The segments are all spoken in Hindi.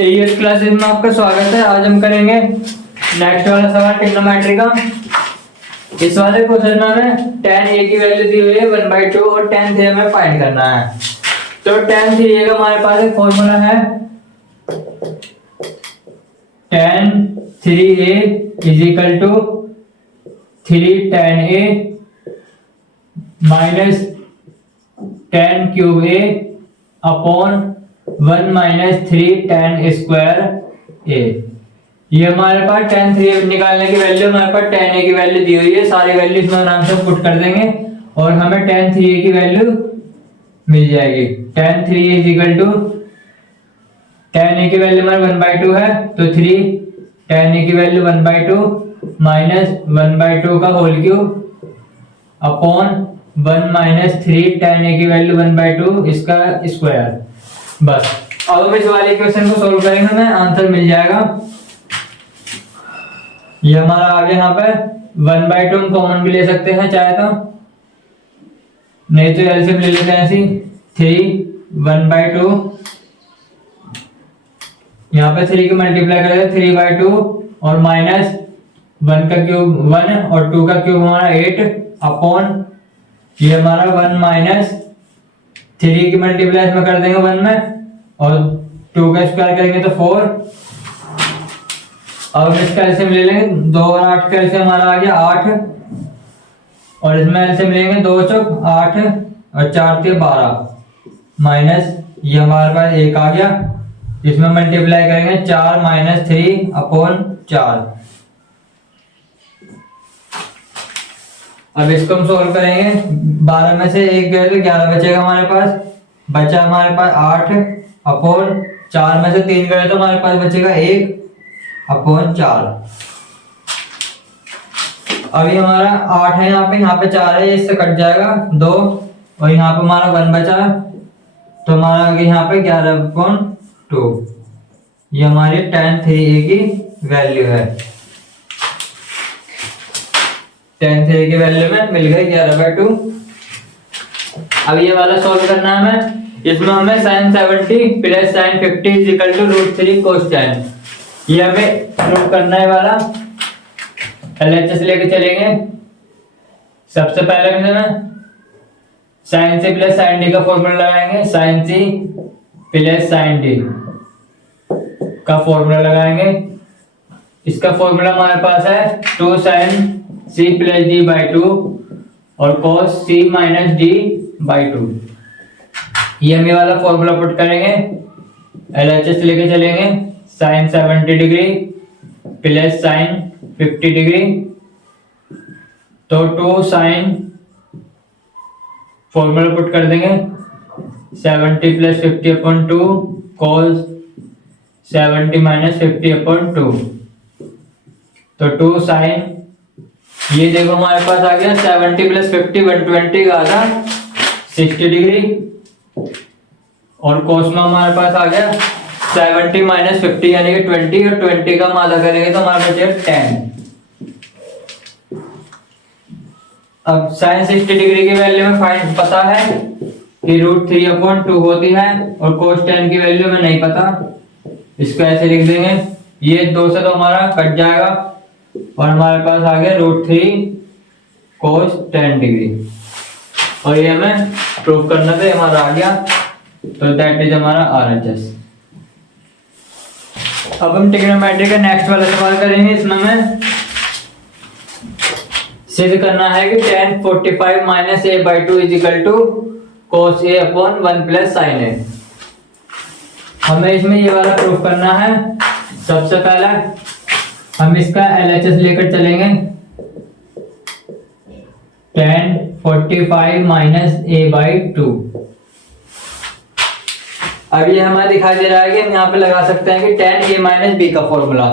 एईएस क्लासेस में आपका स्वागत है। आज हम करेंगे नेक्स्ट वाला सवाल ट्रिग्नोमेट्री का। इस वाले क्वेश्चन में हमें tan a की वैल्यू दी हुई है 1/2 और tan 3 हमें फाइंड करना है। तो tan 3a का हमारे पास एक फॉर्मूला है, tan 3a is equal to 3 tan a minus tan cube a upon 1 minus 3 tan square a। ये हमारे पास tan 3a निकालने की वैल्यू, हमारे पास tan a की वैल्यू दी हुई है। सारी वैल्यू इसमें आराम से पुट कर देंगे और हमें tan 3a की वैल्यू मिल जाएगी। tan 3a is equal to tan a की वैल्यू हमारे 1/2 है, तो 3 tan a की वैल्यू 1/2 माइनस 1/2 का whole cube upon 1 minus 3 tan a की वैल्यू 1/2 इसका स्क्वायर। बस अब हम इस वाले क्वेश्चन को सोल्व करेंगे, हमें आंसर मिल जाएगा। ये हमारा आगे यहाँ पे 1/2 हम कॉमन भी ले सकते हैं चाहे तो, नहीं तो एलसीएम ले लेते हैं ऐसी 3 1/2। यहाँ पे 3 की मल्टीप्लाई करें 3/2 और माइनस 1 का क्यूब 1 और 2 का क्यूब हमारा 8 अपॉन ये हमारा 1 माइनस 3 की मल्टीप्लाई इसमें कर देंगे 1 में और 2 का स्क्वायर करेंगे तो 4। अब इसका एलसीएम ले लेंगे, 2 और 8 का एलसीएम हमारा आ गया 8 और इसमें एलसीएम लेंगे 2 चौक 8 और 4 के 12 माइनस ये हमारे पास 1 आ गया, इसमें मल्टीप्लाई करेंगे 4 माइनस 3 अपॉन 4। अब इसको हम सोल्व करेंगे, 12 में से 1 गया तो 11 बचेगा हमारे पास, बचा हमारे पास 8 अपॉन 4 में से 3 गए तो हमारे पास बचेगा 1 अपॉन 4। अभी हमारा 8 है यहाँ पे 4 है, इससे कट जाएगा 2 और यहाँ पे हमारा 1 बचा, तो हमारा आगे यहाँ पे 11/2। ये हमारी tan 3a की वैल्यू है। tan 3a की वैल्यू में मिल गई 11/2। अब ये वाला सॉल्व करना है हमें। इसमें हमें sin 70 plus sin 50 is equal to √3 cos 10 ये हमें प्रूव करना है वाला। एलएचएस लेके चलेंगे। सबसे पहले में sin c plus sin d का फॉर्मूला लगाएंगे, sin c plus sin d का फॉर्मूला लगाएंगे। इसका फॉर्मूला हमारे पास है 2 sin c plus d by 2 और cos c minus d by 2। ये हम ये वाला फॉर्मूला पुट करेंगे, एलएचएस लेके चलेंगे। sin 70 degree plus sin 50 degree, तो 2 sin फॉर्मूला पुट कर देंगे 70 plus 50 upon 2 cos 70 minus 50 upon 2, तो 2 sin, ये देखो हमारे पास आ गया 70 प्लस 50 120 का आधा 60 डिग्री और cos में हमारे पास आ गया 70 माइनस 50 यानी कि 20 और 20 का हम आधा करेंगे तो हमारे पास है 10। अब sin 60 डिग्री की वैल्यू में फाइंड पता है कि √3/2 होती है और cos 10 की वैल्यू में नहीं पता, इसको ऐसे लिख देंगे। ये 2 से तो हमारा कट जाएगा और हमारे पास आ गया √3 cos 10 डिग्री और ये हमें प्रूव करना था, हमारा आ गया, तो दैट इज हमारा RHS। अब हम ट्रिग्नोमेट्री का नेक्स्ट वाला सवाल करेंगे। इसमें हमें सिद्ध करना है कि tan 45 minus a/2 is equal to cos a upon 1 plus sin a। हमें इसमें ये वाला प्रूफ करना है। सबसे पहले हम इसका LHS लेकर चलेंगे। tan 45 माइनस a/2, अब ये हमें दिखाई दे रहा है कि हम यहाँ पे लगा सकते हैं कि tan a माइनस b का फॉर्मूला।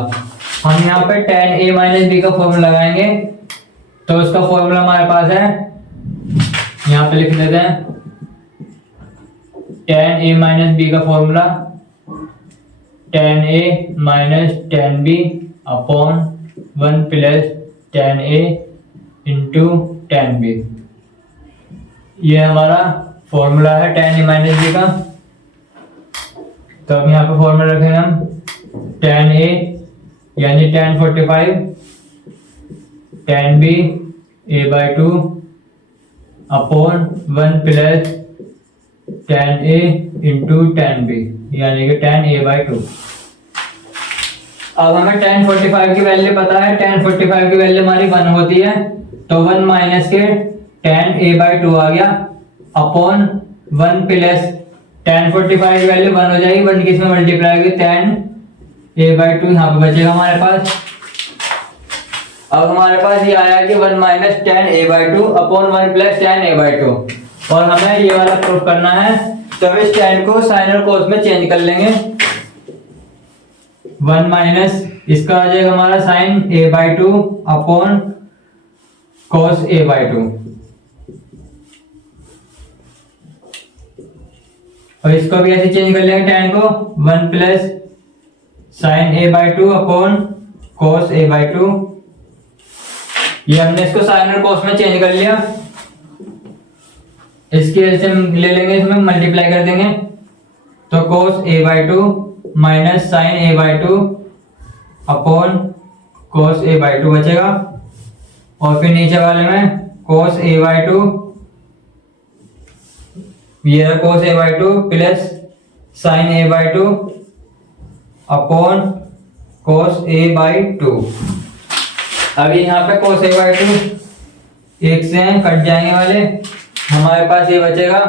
हम यहाँ पे tan a माइनस b का फॉर्मूला लगाएंगे, तो उसका फॉर्मूला हमारे पास है, यहाँ पे लिख देते हैं tan a माइनस b का formula tan a minus tan b upon 1 plus tan a into tan b। ये हमारा फॉर्मूला है tan a माइनस b का। तो अब यहाँ पे फॉर्मूला रखेंगे हम tan A यानी tan 45 tan B A/2 upon 1 plus tan A into tan B यानी कि tan A/2। अब हमें tan 45 की वैल्यू पता है, tan 45 की वैल्यू हमारी 1 होती है, तो 1 माइनस के tan A/2 आ गया अपॉन 1 प्लस tan 45 की वैल्यू 1 हो जाएगी, 1 किस में मल्टीप्लाई होगी tan A/2 यहाँ पे बचेगा हमारे पास। अब हमारे पास ये आया कि 1 minus tan A/2 upon 1 plus tan A/2 और हमें ये वाला प्रूफ करना है, तो हम इस tan को साइन और कोस में चेंज कर लेंगे। 1 माइनस इसका आ जाएगा हमारा sign A/2 upon cos A/2 और इसको भी ऐसे चेंज कर लेंगे tan को 1 plus sine A/2 upon cos A/2। ये हमने इसको साइन और cos में चेंज कर लिया, इसकी वजह से हम ले लेंगे, इसमें मल्टीप्लाई कर देंगे, तो cos A/2 minus sine A/2 upon cos A/2 बचेगा और फिर नीचे वाले में cos A/2 ये cos A/2 plus sine A/2 upon cos A/2। अभी यहाँ पे cos A/2 एक से कट जाएंगे वाले, हमारे पास ये बचेगा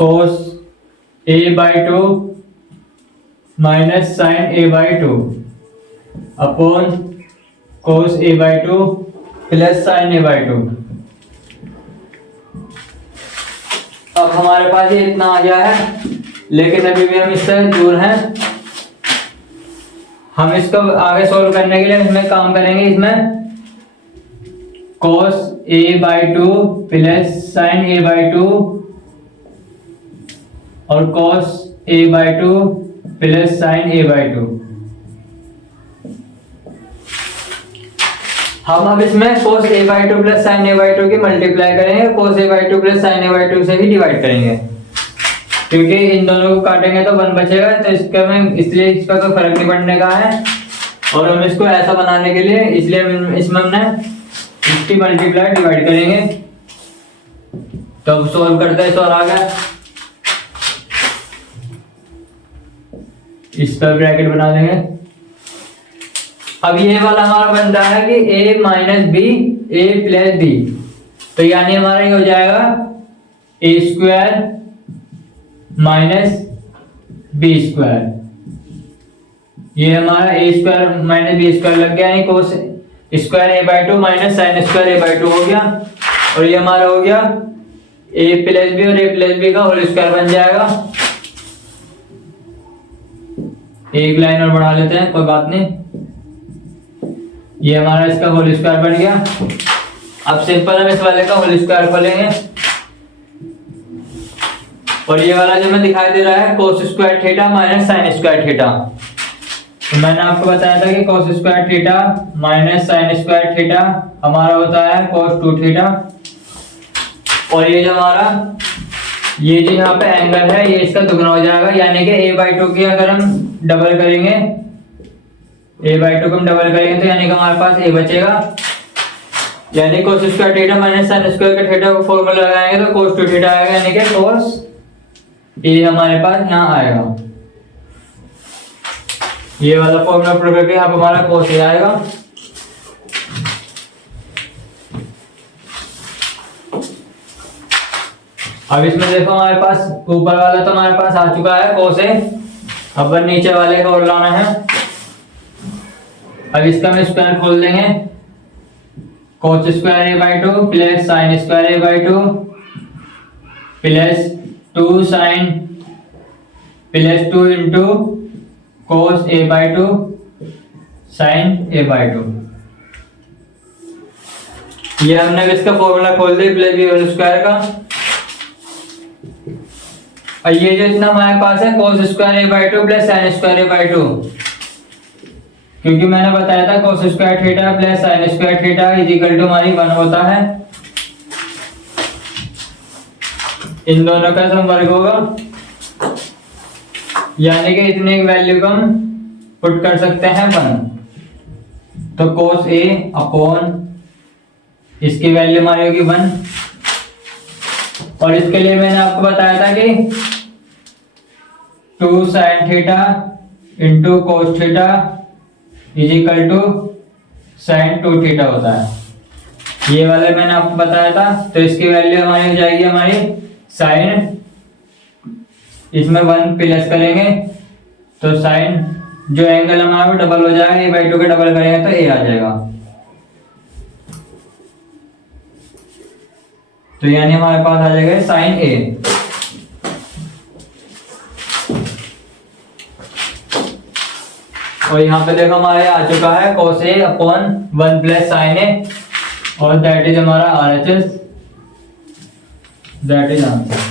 cos A/2 minus sine A/2 upon cos A/2 plus sine A/2। अब हमारे पास ये इतना आ गया है, लेकिन अभी भी हम इससे दूर हैं। हम इसको आगे सोल्व करने के लिए इसमें काम करेंगे, इसमें cos A/2 plus sine A/2 और cos A/2 plus sine A/2। हम अब इसमें cos A/2 plus sine A/2 की मल्टीप्लाई करेंगे, cos A/2 plus sine A/2 से ही डिवाइड करेंगे, क्योंकि इन दोनों को काटेंगे तो 1 बचेगा, तो इसका में इसलिए इसका कोई फर्क नहीं पड़ने का है। और हम इसको ऐसा बनाने के लिए इसलिए इसमें हमने इसकी मल्टीप्लाई डिवाइड करेंगे, तो अब सॉल्व करते हैं। तो आ गया, इस पर ब्रैकेट बना देंगे। अब ये वाला हमारा बनता है कि a minus b a plus b, तो यानी हमारा ये हो जाएगा a square minus b square. ये हमारा a square minus b square लग गया, यानी cos square A/2 minus sine square A/2 हो गया, और ये हमारा हो गया a प्लस बी और a प्लस बी का होल स्क्वायर बन जाएगा। एक लाइन और बढ़ा लेते हैं, कोई बात नहीं। ये हमारा इसका होल स्क्वायर बन गया। अब सिंपल हम इस वाले का होल स्क्वायर खोलेंगे, और ये वाला जो हमें दिखाई दे रहा है cos square theta minus sine square theta, तो मैंने आपको बताया था कि cos square theta minus sine square theta हमारा होता है cos 2 थीटा, और ये जो हमारा ये जो यहाँ पे एंगल है ये इसका दुगना हो जाएगा, यानी कि A/2 की अगर हम डबल करेंगे, A/2 को हम डबल करेंगे तो यानी कि हमारे पास A बचेगा, यानी cos square theta minus sine square का थीटा को फॉर्मूला लगाएंगे तो cos 2 थीटा आएगा, यानी कि cos A हमारे पास यहाँ आएगा। ये वाला फॉर्मूला प्रयोग करके यहाँ पर हमारा cos A आएगा। अब इसमें देखो हमारे पास ऊपर वाला तो हमारे पास आ चुका है cos A, अब नीचे वाले को और लाना है। अब इसका हम स्क्वायर खोल देंगे, cos square A/2 plus sine square A/2 plus 2 sine plus 2 into cos A/2 sine A/2। ये हमने इसका फॉर्मूला खोल दिया प्लस बी होल स्क्वायर का। और ये जो इतना हमारे पास है cos square A/2 plus sine square A/2, क्योंकि मैंने बताया था cos square theta plus sine square theta is equal to हमारी 1 होता है। इन दोनों का सम वर्ग होगा, यानी कि इतने वैल्यू को हम पुट कर सकते हैं 1। तो cos A अपॉन इसकी वैल्यू हमारी होगी 1। और इसके लिए मैंने आपको बताया था कि 2 sin theta into cos theta is equal to sin 2 theta होता है। ये वाला मैंने आपको बताया था। तो इसकी वैल्यू हमारी हो जाएगी हमारी sin, इसमें 1 प्लस करेंगे तो sin जो एंगल हमारा वो डबल हो जाएगा, a/2 का डबल करेंगे तो a आ जाएगा। तो यानी हमारे पास आ जाएगा sin A। और यहाँ पे देखो हमारे आ चुका है cos A upon 1 plus sin A, और दैट इज हमारा RHS, दैट इज आंसर।